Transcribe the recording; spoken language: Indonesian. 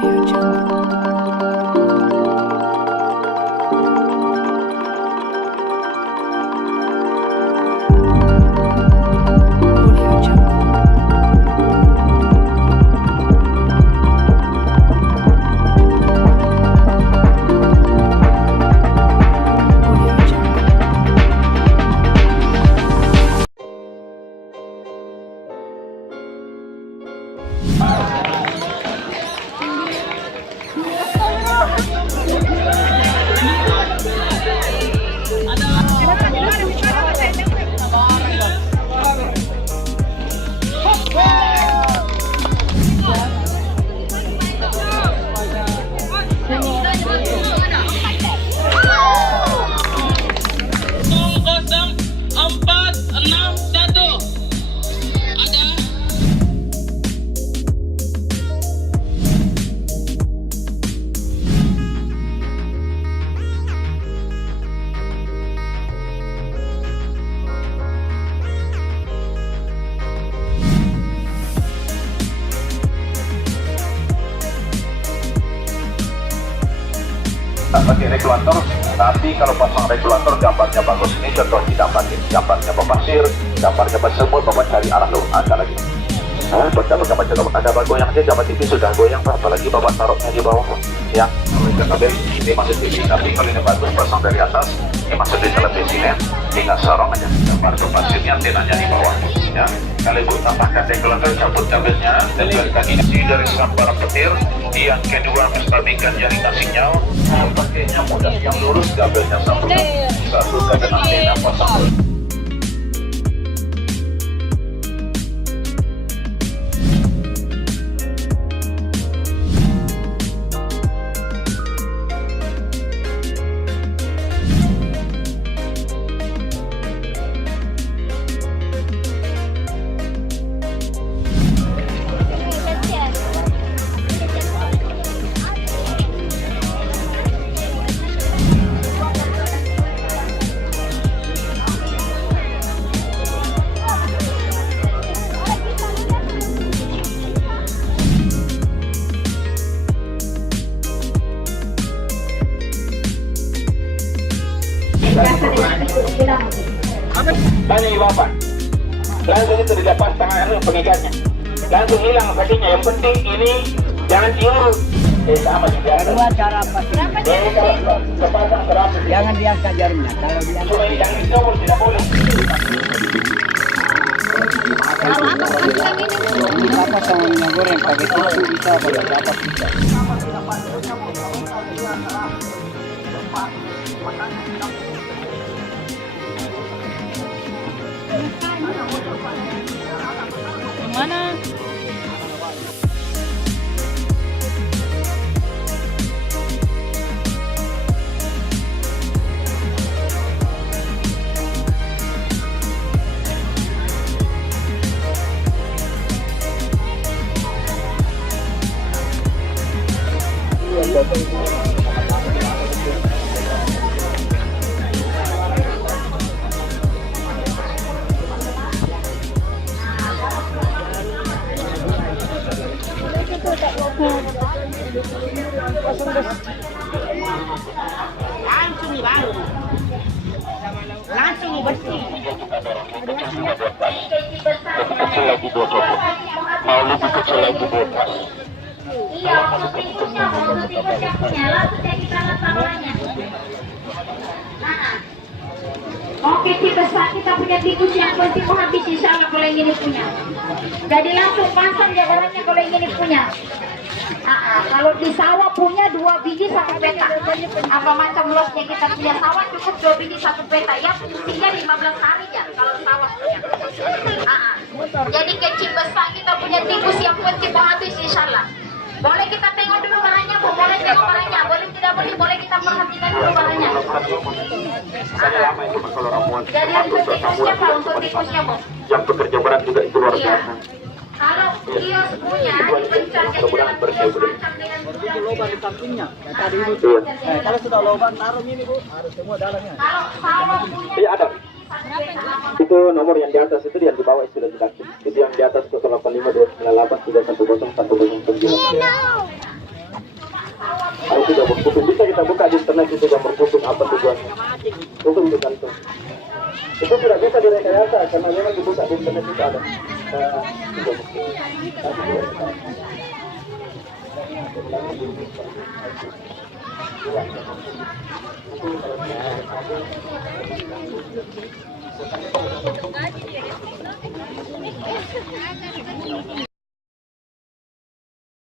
Audio Jungle. Audio Jungle. Audio Jungle. Kosong 461 ada. Pakai regulator, tapi kalau pasang regulator gambarnya bagus, ini contoh tidak pakai gambarnya berpasir, gambarnya bersemut, bapak cari arah lu, ada lagi. Ada goyang aja, gambar TV sudah goyang, apalagi bapak taruhnya di bawah, ya. Kabel ini masuk TV, tapi kalau ini bagus pasang dari atas, ini masuk di televisinya, tinggal sorong aja, gambar berpasirnya, antenanya di bawah, ya. Kalau ibu tambahkan regulator, cabut kabelnya, dan biarkan ini dari sambar petir. Yang kedua, menstabilkan jaringan sinyal, pakainya mudah yang lurus, kabelnya satu kabel antena pasang. Tanya ibu apa? Langsung itu dilepas tangan pengikatnya, langsung hilang kakinya. Yang penting ini jangan diurut. Sama juga. Kedua cara pasang. Sepasang terakhir. Jangan diangkat jaringnya. Kalau diangkat, Cuma yang dicopot tidak boleh. apa sama minyak goreng pakai tisu bisa, pakai apa bisa. Mana? Langsung bersih. Kecil lagi 2 copot, mau lebih kecil lagi 2 pas. Iya, untuk tikusnya, untuk tikusnya punya, langsung jadi tangan taruhannya. Nah, oke, besar kita punya tikus yang penting habis insya Allah kalau yang ini punya. Jadi langsung pasang ya orangnya kalau yang ini punya. Kalau di sawah punya 2 biji 1 peta. Apa macam losnya kita punya sawah cukup 2 biji 1 peta. Ya fungsinya 15 hari ya kalau sawah punya. Jadi kecil besar kita punya tikus yang penting habis insya Allah. Boleh kita tengok dulu barangnya, Bu. Boleh tengok barangnya, boleh tidak boleh kita perhatikan dulu barangnya. Jadi untuk tikusnya Pak, untuk tikusnya Bu. Yang bekerja berat juga itu luar Iya. biasa. Kalau kios punya dipencetnya tidak macam dengan Lubang di sampingnya. Yang tadi ini. Iya. Kalau sudah lubang taruh ini Bu, harus semua dalamnya. kalau sawah punya Iya ada. Itu nomor yang di atas itu, yang di bawah sudah jelas. Itu yang di atas 085 298 310 109. itu jamur kutu. Bisa kita buka di internet itu jamur kutu apa tujuannya. Untuk digantung. Itu tidak bisa direkayasa karena memang dibuka di internet itu ada. Jamur kutu.